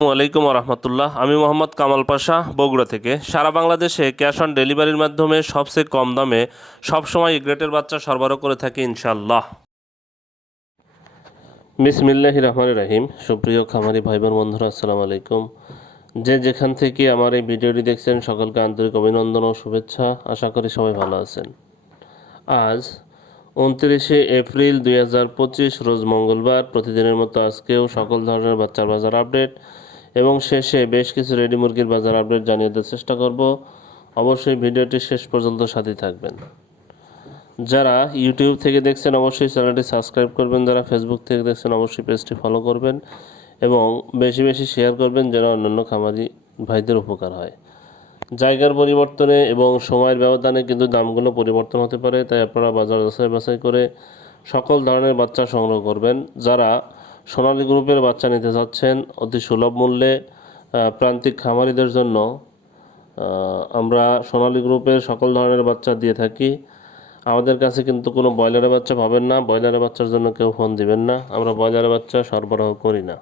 আসসালামু আলাইকুম রহমতুল্লাহ। আমি মোহাম্মদ কামাল পাশা, বগুড়া থেকে। সারা বাংলাদেশে ক্যাশ অন ডেলিভারির মাধ্যমে সবচেয়ে কম দামে সবসময় গ্রেটের বাচ্চা সরবরাহ করে থাকি ইনশাল্লাহ। বিসমিল্লাহির রহমানির রহিম। সুপ্রিয় খামারি ভাই বোন বন্ধুরা, আসসালামু আলাইকুম। যে যেখান থেকে আমার এই ভিডিওটি দেখছেন সকলকে আন্তরিক অভিনন্দন ও শুভেচ্ছা। আশা করি সবাই ভালো আছেন। আজ 29শে এপ্রিল 2025 রোজ মঙ্গলবার। প্রতিদিনের মতো আজকেও সকল ধরনের বাচ্চার বাজার আপডেট এবং শেষে বেশ কিছু রেডি মুরগির বাজার আপডেট জানিয়ে দেওয়ার চেষ্টা করব। অবশ্যই ভিডিওটি শেষ পর্যন্ত সাথে থাকবেন। যারা ইউটিউব থেকে দেখছেন অবশ্যই চ্যানেলটি সাবস্ক্রাইব করবেন, যারা ফেসবুক থেকে দেখছেন অবশ্যই পেজটি ফলো করবেন এবং বেশি বেশি শেয়ার করবেন যেন অন্যান্য খামারি ভাইদের উপকার হয়। জায়গার পরিবর্তনে এবং সময়ের ব্যবধানে কিন্তু দামগুলো পরিবর্তন হতে পারে, তাই আপনারা বাজার যাচাই বাছাই করে সকল ধরনের বাচ্চা সংগ্রহ করবেন। যারা সোনালী গ্রুপের বাচ্চা নিতে চাচ্ছেন অতি সুলভ মূল্যে প্রান্তিক খামারিদের জন্য আমরা সোনালী গ্রুপের সকল ধরনের বাচ্চা দিয়ে থাকি। আমাদের কাছে কিন্তু কোনো ব্রয়লারের বাচ্চা পাবেন না, ব্রয়লারের বাচ্চার জন্য কেউ ফোন দিবেন না, আমরা ব্রয়লারের বাচ্চা সরবরাহ করি না।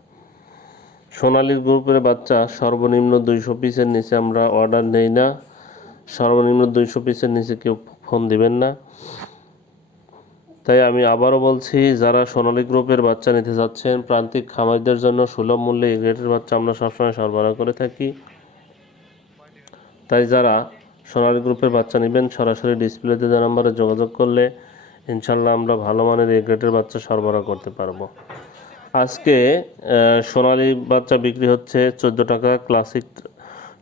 সোনালী গ্রুপের বাচ্চা সর্বনিম্ন 200 পিসের নিচে আমরা অর্ডার নেই না, সর্বনিম্ন 200 পিসের নিচে কেউ ফোন দিবেন না। তাই আমি আবারও বলছি, যারা সোনালী গ্রুপের বাচ্চা নিতে যাচ্ছেন প্রান্তিক খামারিদের জন্য সুলভ মূল্যে এই গ্রেডের বাচ্চা আমরা সবসময় সরবরাহ করে থাকি। তাই যারা সোনালী গ্রুপের বাচ্চা নেবেন সরাসরি ডিসপ্লেতে দেওয়া নাম্বারে যোগাযোগ করলে ইনশাল্লাহ আমরা ভালো মানের এই গ্রেডের বাচ্চা সরবরাহ করতে পারবো। আজকে সোনালী বাচ্চা বিক্রি হচ্ছে 14 টাকা, ক্লাসিক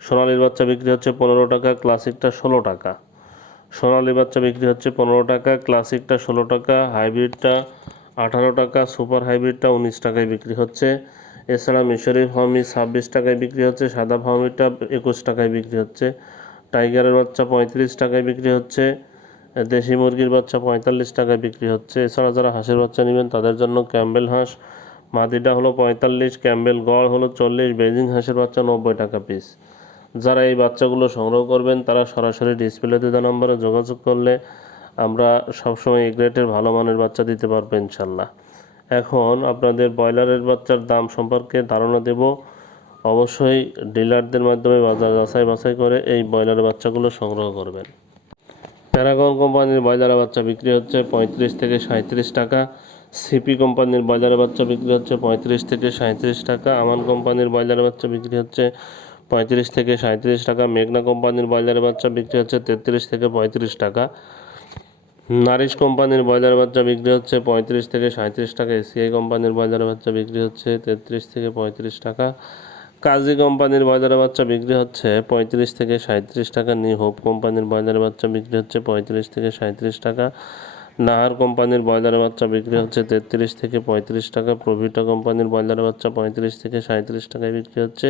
সোনালীর বাচ্চা বিক্রি হচ্ছে 15 টাকা, ক্লাসিকটা 16 টাকা। সোনালী বাচ্চা বিক্রি হচ্ছে 15 টাকা, ক্লাসিকটা 16 টাকা, হাইব্রিডটা 18 টাকা, সুপার হাইব্রিডটা 19 টাকায় বিক্রি হচ্ছে। এছাড়া মিশরি ফার্মি 26 টাকায় বিক্রি হচ্ছে, সাদা ফার্মিটা 21 টাকায় বিক্রি হচ্ছে, টাইগারের বাচ্চা 35 টাকায় বিক্রি হচ্ছে, দেশি মুরগির বাচ্চা 45 টাকায় বিক্রি হচ্ছে। এছাড়া যারা হাঁসের বাচ্চা নেবেন তাদের জন্য ক্যাম্বেল হাঁস মাদিটা হলো 45, ক্যাম্বেল গড় হলো 40, বেজিং হাঁসের বাচ্চা 90 টাকা পিস। যারা এই বাচ্চাগুলো সংগ্রহ করবেন তারা সরাসরি ডিসপ্লেতে দেওয়া নম্বরে যোগাযোগ করলে আমরা সবসময় এই গ্রেডের ভালো মানের বাচ্চা দিতে পারবো ইনশাল্লাহ। এখন আপনাদের ব্রয়লারের বাচ্চার দাম সম্পর্কে ধারণা দেব। অবশ্যই ডিলারদের মাধ্যমে বাজার যাচাই বাছাই করে এই ব্রয়লারের বাচ্চাগুলো সংগ্রহ করবেন। প্যারাগন কোম্পানির ব্রয়লারের বাচ্চা বিক্রি হচ্ছে 35 থেকে 37 টাকা, সিপি কোম্পানির ব্রয়লারের বাচ্চা বিক্রি হচ্ছে 35 থেকে 37 টাকা, আমান কোম্পানির ব্রয়লারের বাচ্চা বিক্রি হচ্ছে 35 থেকে 37 টাকা, মেঘনা কোম্পানির ব্রয়লারের বাচ্চা বিক্রি হচ্ছে 33 থেকে 35 টাকা, নারিশ কোম্পানির ব্রয়লারের বাচ্চা বিক্রি হচ্ছে 35 থেকে 37 টাকা, এসিআই কোম্পানির ব্রয়লারের বাচ্চা বিক্রি হচ্ছে 33 থেকে 35 টাকা, কাজী কোম্পানির ব্রয়লারের বাচ্চা বিক্রি হচ্ছে 35 থেকে 37 টাকা, নিউ হোপ কোম্পানির ব্রয়লারের বাচ্চা বিক্রি হচ্ছে 35 থেকে 37 টাকা, নাহার কোম্পানির ব্রয়লারের বাচ্চা বিক্রি হচ্ছে 33 থেকে 35 টাকা, প্রভিটা কোম্পানির ব্রয়লারের বাচ্চা 35 থেকে 37 টাকায় বিক্রি হচ্ছে,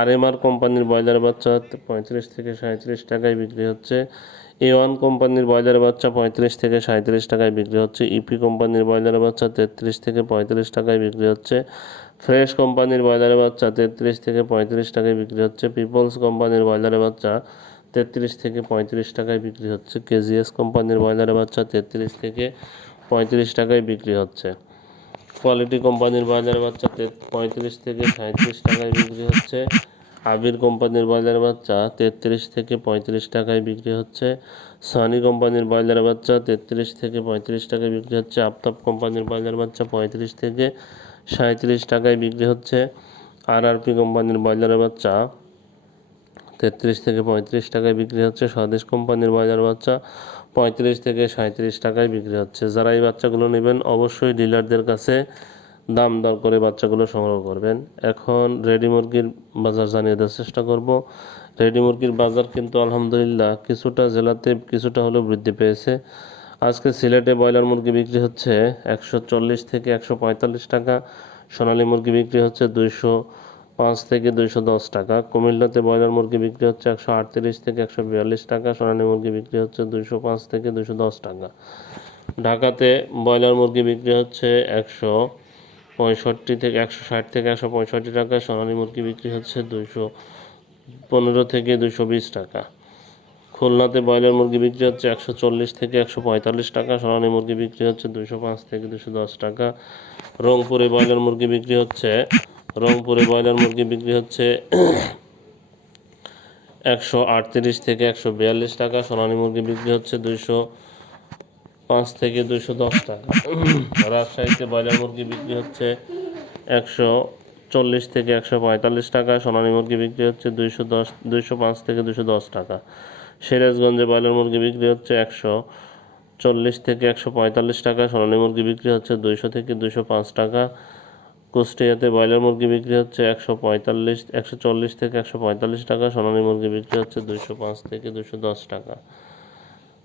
আরএমআর কোম্পানির ব্রয়লারের বাচ্চা 35 থেকে 37 টাকায় বিক্রি হচ্ছে, এ1 কোম্পানির ব্রয়লারের বাচ্চা 35 থেকে 37 টাকায় বিক্রি হচ্ছে, ইপি কোম্পানির ব্রয়লারের বাচ্চা 33 থেকে 35 টাকায় বিক্রি হচ্ছে, ফ্রেশ কোম্পানির ব্রয়লারের বাচ্চা 33 থেকে 35 টাকায় বিক্রি হচ্ছে, পিপলস কোম্পানির ব্রয়লারের বাচ্চা 33 থেকে 35 টাকায় বিক্রি হচ্ছে, কেজিএস কোম্পানির ব্রয়লারের বাচ্চা 33 থেকে 35 টাকায় বিক্রি হচ্ছে, কোয়ালিটি কোম্পানির ব্রয়লারের বাচ্চা 35 থেকে 37 টাকায় বিক্রি হচ্ছে, আবির কোম্পানির ব্রয়লারের বাচ্চা 33 থেকে 35 টাকায় বিক্রি হচ্ছে, সানি কোম্পানির ব্রয়লারের বাচ্চা 33 থেকে 35 টাকায় বিক্রি হচ্ছে, আফতাব কোম্পানির ব্রয়লারের বাচ্চা 35 থেকে 37 টাকায় বিক্রি হচ্ছে, আরআরপি কোম্পানির ব্রয়লারের বাচ্চা 33 থেকে 35 টাকায় বিক্রি হচ্ছে, স্বদেশ কোম্পানির ব্রয়লার বাচ্চা 35 থেকে 37 টাকায় বিক্রি হচ্ছে। যারা এই বাচ্চাগুলো নেবেন অবশ্যই ডিলারদের কাছে দাম দর করে বাচ্চাগুলো সংগ্রহ করবেন। এখন রেডি মুরগির বাজার জানিয়ে দেওয়ার চেষ্টা করব। রেডি মুরগির বাজার কিন্তু আলহামদুলিল্লাহ কিছুটা জেলাতে কিছুটা হলেও বৃদ্ধি পেয়েছে। আজকে সিলেটে ব্রয়লার মুরগি বিক্রি হচ্ছে 140 থেকে 145 টাকা, সোনালী মুরগি বিক্রি হচ্ছে 205 থেকে 210 টাকা, কুমিল্লাতে ব্রয়লার মুরগি বিক্রি হচ্ছে 138 থেকে 142 টাকা, সোনালী মুরগি বিক্রি হচ্ছে 205 থেকে 210 টাকা, ঢাকাতে ব্রয়লার মুরগি বিক্রি হচ্ছে 165 থেকে 160 থেকে 165 টাকা, সোনালী মুরগি বিক্রি হচ্ছে 215 থেকে 220 টাকা, খুলনাতে ব্রয়লার মুরগি বিক্রি হচ্ছে 140 থেকে 145 টাকা, সোনালী মুরগি বিক্রি হচ্ছে 205 থেকে 210 টাকা, রংপুরে ব্রয়লার মুরগি বিক্রি হচ্ছে রংপুরে ব্রয়লার মুরগি বিক্রি হচ্ছে 138 থেকে 142 টাকা। সোনালী মুরগি বিক্রি হচ্ছে 205 থেকে 210 টাকা। রাজশাহীতে ব্রয়লার মুরগি বিক্রি হচ্ছে 140 থেকে 145 টাকা। সোনালী মুরগি বিক্রি হচ্ছে 205 থেকে 210 টাকা। সিরাজগঞ্জে ব্রয়লার মুরগি বিক্রি হচ্ছে 140 থেকে 145 টাকা। সোনালী মুরগি বিক্রি হচ্ছে 200 থেকে 205 টাকা। কুষ্টিয়াতে ব্রয়লার মুরগি বিক্রি হচ্ছে 140 থেকে 145 টাকা। সোনালী মুরগি বিক্রি হচ্ছে 205 থেকে 210 টাকা।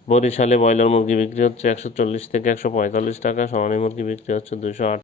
বরিশালে ব্রয়লার মুরগি বিক্রি হচ্ছে 140 থেকে 145 টাকা। সোনালী মুরগি বিক্রি হচ্ছে 208